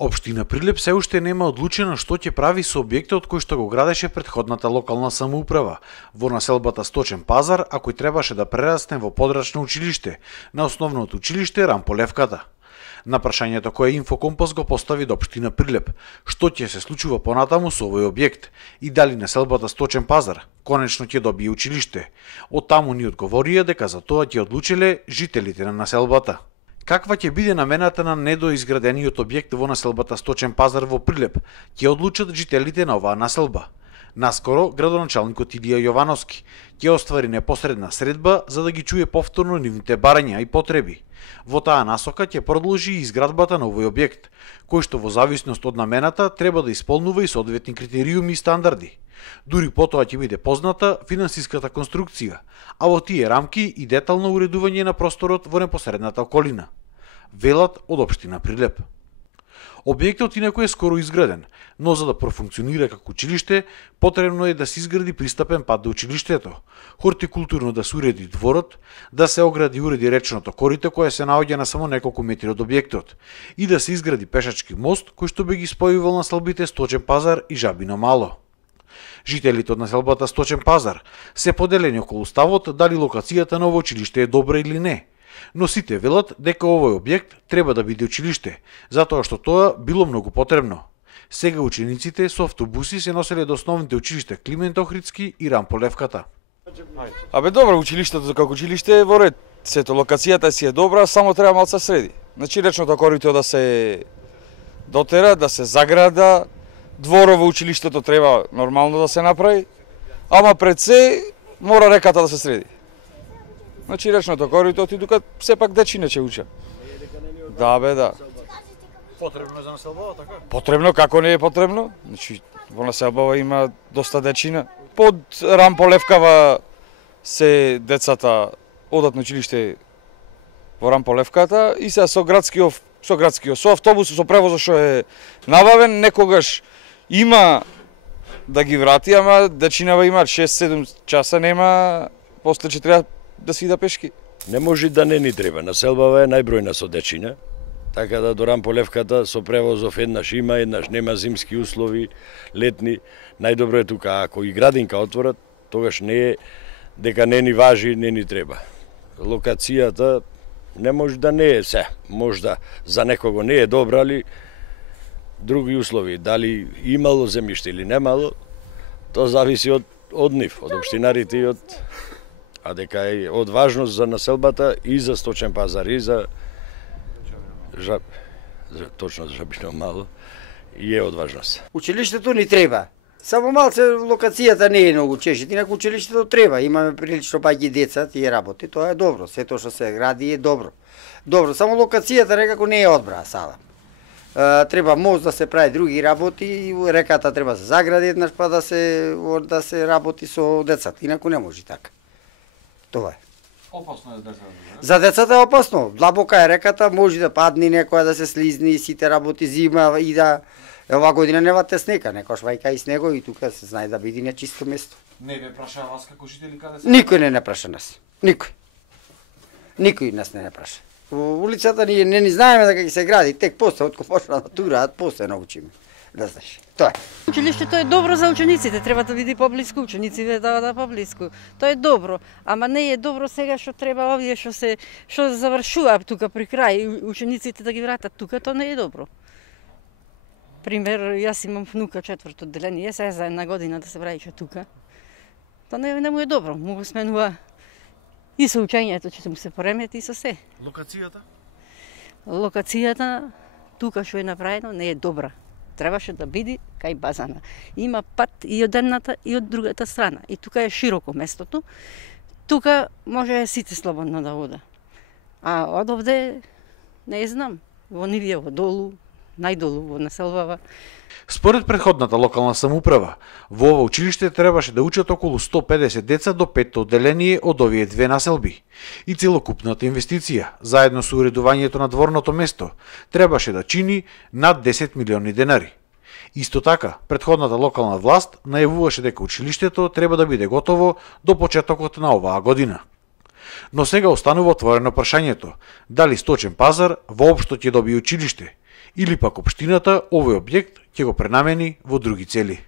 Општина Прилеп се уште нема одлучено што ќе прави со објектот кој што го градеше претходната локална самоуправа во населбата Сточен пазар, а кој требаше да прерасне во подрачно училиште на основното училиште Рамполевката. На прашањето кое Инфокомпас го постави до општина Прилеп, што ќе се случува понатаму со овој објект и дали населбата Сточен пазар конечно ќе добие училиште, од таму ни одговорија дека за тоа ќе одлучиле жителите на населбата. Каква ќе биде намената на недоизградениот објект во населбата Сточен пазар во Прилеп, ќе одлучат жителите на оваа населба. Наскоро, градоначалникот Илија Јовановски ќе оствари непосредна средба за да ги чуе повторно нивните барања и потреби. Во таа насока ќе продолжи и изградбата на овој објект, кој што во зависност од намената треба да исполнува и соодветни критериуми и стандарди. Дури потоа ќе биде позната финансиската конструкција, а во тие рамки и детално уредување на просторот во непосредната околина. Велат од општина Прилеп. Објектот инаку е скоро изграден, но за да профункционира како училиште, потребно е да се изгради пристапен пат до училиштето, хортикултурно да се уреди дворот, да се огради и уреди речното корито кое се наоѓа на само неколку метри од објектот и да се изгради пешачки мост кој што би ги спојувал населбите Сточен пазар и Жабино мало. Жителите од населбата Сточен пазар се поделени околу ставот дали локацијата на овој училиште е добра или не. Но сите велат дека овој објект треба да биде училиште, затоа што тоа било многу потребно. Сега учениците со автобуси се носеле до основните училишта Климент Охридски и Рамполевката. Абе добро, училиштето како училиште е во ред. Сето локацијата си е добра, само треба малку среди. Значи речното корито да се дотера, да се заграда, дворот во училиштето треба нормално да се направи, ама пред се мора реката да се среди. Значи речното корито ти тука сепак дечине ќе учат. Да бе, да. Потребно е за населбава, така? Потребно, како не е потребно? Значи во населбава има доста дечина. Под Рамполевкава се децата одат на училиште во Рамполевката и се со градскиот, со автобус, со превозот што е набавен, некогаш има да ги врати, ама дечинава имаат 6-7 часа, нема, после ќе треба да си ида пешки. Не може да не ни треба. Населбава е најбројна со дечина, така да до Рамполевката со превозов еднаш има, еднаш нема, зимски услови, летни. Најдобро е тука, ако и градинка отворат, тогаш не е дека не ни важи, не ни треба. Локацијата не може да не е се, можда за некого не е добра, али други услови, дали имало земјиште или немало, тоа зависи од нив, од општинарите и од... А дека е од важност за населбата и за Сточен пазар и за точно за Жабино мало и е од важност. Училиштето ни треба. Само малце локацијата не е многу чешит, инаку училиштето треба. Имаме прилично паѓи деца, тие работи, тоа е добро. Сето што се гради е добро. Добро, само локацијата некако не е одбра сада. Треба мост да се прави други работи, и реката треба да се загради еднаш па да се работи со децата. Инаку не може така. Тоа е. Опасно е за децата. За децата е опасно. Длабока е реката, може да падне некоја, да се слизни, сите работи зима и да... Ова година нема теснека, некош вајка и снего и тука се знае да биде нечисто место. Не ве праша вас како жители каде се? Никој не праша нас. Никој. Никој нас не праша. Во улицата ние не ни знаеме дека ќе се гради, тек после од кога почна да тураат, после научиме. Да знаеш. Тоа е. Училиштето е добро за учениците, треба да биде поблиску, учениците да поблиску. Тоа е добро, ама не е добро сега што треба овие што завршуваат тука при крај, учениците да ги вратат тука, тоа не е добро. Пример, јас имам внука четврто одделение, сега за една година да се враќа тука. Тоа не му е добро, му го сменува и со учењето, ќе му се поремети и со се. Локацијата? Локацијата тука што е направено не е добра. Требаше да биде кај базана. Има пат и од едната и од другата страна. И тука е широко местото. Тука може сите слободно да ода. А од овде не знам, во нивија во долу, најдолу во населбава. Според претходната локална самоуправа, во ова училиште требаше да учат околу 150 деца до 5-то одделение од овие две населби. И целокупната инвестиција, заедно со уредувањето на дворното место, требаше да чини над 10 милиони денари. Исто така, претходната локална власт најавуваше дека училиштето треба да биде готово до почетокот на оваа година. Но сега останува отворено прашањето, дали Сточен пазар воопшто ќе добие училиште или пак општината овој објект ќе го пренамени во други цели.